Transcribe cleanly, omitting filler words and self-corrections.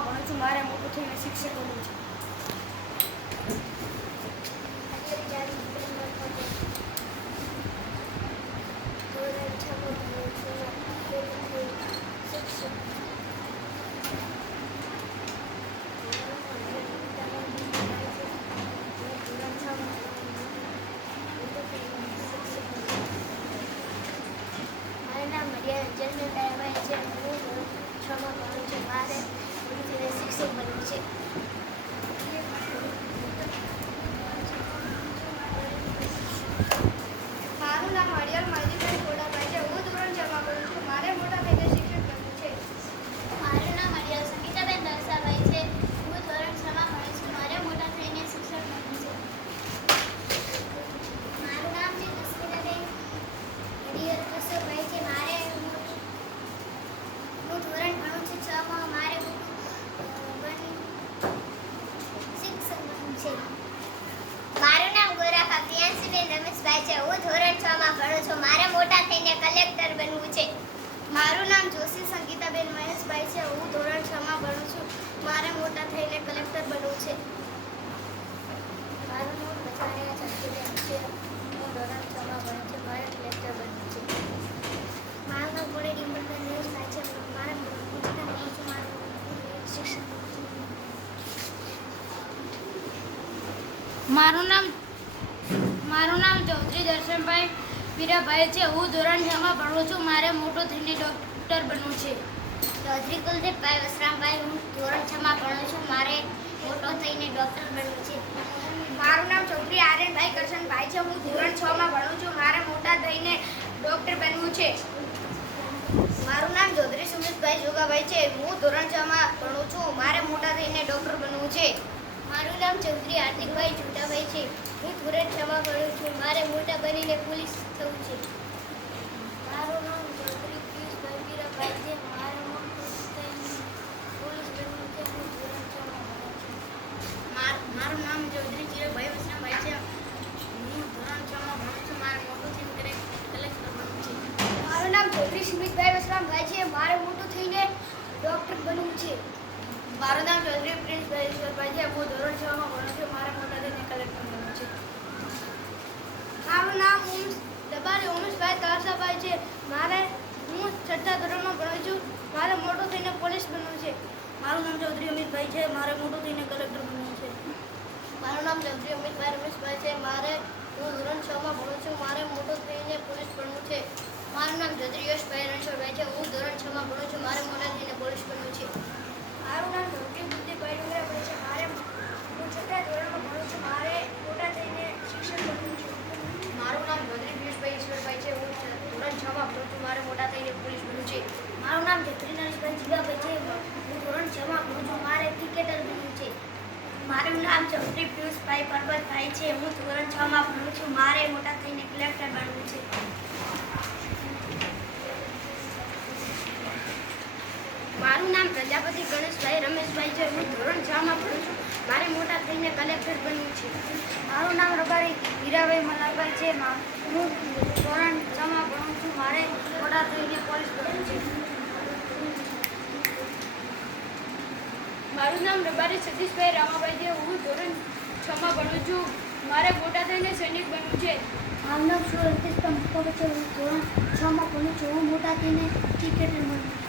6માં ભણું છું. મારે મોટું થઈને શિક્ષક બનવું છે. મારું નામ હરિયાલ માજીભાઈ ખોડાભાઈ છે. હું ધોરણ 6 માં ભણું છું. મારે મોટા થઈને શિક્ષક બનવું છે. મારું નામ હરિયાલ સંગીતાબેન દરસાભાઈ છે. હું ધોરણ 6 માં ભણું છું. મારે મોટા થઈને શિક્ષક બનવું છે. મારું નામ છે જસ્મીનાબેન હરિયાલ કસુરભાઈ છે. હું ધોરણ ભણું છું 6 માં. મારે શિક્ષક બનવું છે. મારું નામ ગોરા પ્રિયાંશીબેન રમેશભાઈ છે. હું ધોરણ 6 માં ભણું છું. મારે મોટા થઈને કલેક્ટર બનવું છે. મારું નામ જોશી સંગીતાબેન મહેશભાઈ છે. હું ધોરણ 6 માં ભણું છું. મારે મોટા થઈને કલેક્ટર બનવું છે. મારું નામ બચારિયા ચંદીબેન છે. હું ધોરણ 6 માં ભણું છું. મારે કલેક્ટર બનવું છે. મારું નામ કોડે ડિમ્પલબેન મહેશભાઈ છે. મારે મોટા ભણવું છું. મારે શિક્ષક મારું નામ ચૌધરી દર્શનભાઈ મીરાભાઈ છે. હું ધોરણ 6 માં ભણું છું. મારે મોટું થઈને ડૉક્ટર બનવું છે. ચૌધરી કુલદીપભાઈ વસરામભાઈ. હું ધોરણ 6 માં ભણું છું. મારે મોટો થઈને ડૉક્ટર બનવું છે. મારું નામ ચૌધરી આર્યનભાઈ કરશનભાઈ છે. હું ધોરણ 6 માં ભણું છું. મારે મોટા થઈને ડૉક્ટર બનવું છે. મારું નામ ચૌધરી સુમિતભાઈ જોગાભાઈ છે. હું ધોરણ 6 માં ભણું છું. મારે મોટા થઈને ડૉક્ટર બનવું છે. મારું નામ ચૌધરી હાર્દિકભાઈ જોટાભાઈ છે. હું ધોરણ 6 માં ભણું છું. મારે મોટા બનીને પોલીસ થવું છે. મારું નામ ચૌધરી પિયુષભાઈ મીરાભાઈ છે. મારે મોટું થઈને પોલીસ બનવું છે. હું ધોરણ 6 માં ભણું છું. મારું નામ ચૌધરી ચિરાગભાઈ વસરામભાઈ છે. હું ધોરણ 6 માં ભણું છું. મારે મોટું થઈને કલેક્ટર બનવું છે. મારું નામ ચૌધરી સુમિતભાઈ વસરામભાઈ છે. મારે મોટું થઈને ડૉક્ટર બનવું છે. મારું નામ ચૌધરી પ્રિન્સભાઈ ઈશ્વરભાઈ છે. હું ધોરણ 6 માં ભણું છું. મારે મોટા થઈને કલેક્ટર બનવું છે. મારું નામ દબારી ઉમેશભાઈ તરસાભાઈ છે. હું 6થા ધોરણમાં ભણું છું. મારે મોટું થઈને પોલીસ બનવું છે. મારું નામ ચૌધરી અમિતભાઈ છે. મારે મોટું થઈને કલેક્ટર બનવું છે. મારું નામ ચૌધરી અમિતભાઈ રમેશભાઈ છે. હું ધોરણ 6 માં ભણું છું. મારે મોટું થઈને પોલીસ બનવું છે. મારું નામ ચૌધરી યશભાઈ રણછોડભાઈ છે. હું ધોરણ 6 માં ભણું છું. મારે મોટા થઈને પોલીસ બનવું છે. મારું નામ ચૌધરી બુદ્ધિભાઈ ડુંગરાભાઈ છે. હું 6થા ધોરણમાં ભણું છું. મારે મોટા થઈને શિક્ષક બનવું છે. મારું નામ ચૌધરી પિયુષભાઈ ઈશ્વરભાઈ છે. હું ધોરણ 6 માં ભણું છું. મારે મોટા થઈને પોલીસ બનવું છે. મારું નામ ચૌધરી નરેશભાઈ જીગાભાઈ છે. હું ધોરણ 6 માં ભણું છું. મારે ક્રિકેટર બનવું છે. મારું નામ ચૌધરી પિયુષભાઈ પરબતભાઈ છે. હું ધોરણ 6 માં ભણું છું. મારે મોટા થઈને કલેક્ટર બનવું છે. મારું નામ પ્રજાપતિ ગણેશભાઈ રમેશભાઈ છે. હું ધોરણ 6 માં ભણું છું. મારે મોટા થઈને કલેક્ટર બનવું છે. મારું નામ રબારી હીરાભાઈ મલાભાઈ છે. હું ધોરણ 6 માં ભણું છું. મારે મોટા થઈને પોલીસ બનવું છે. મારું નામ રબારી સતીશભાઈ રામાભાઈ છે. હું ધોરણ 6 માં ભણું છું. મારે મોટા થઈને સૈનિક બનવું છે. મારું નામ સુરતીશ પંપકો છે. હું ધોરણ 6 માં ભણું છું. હું મોટા થઈને ક્રિકેટર બનવું છું.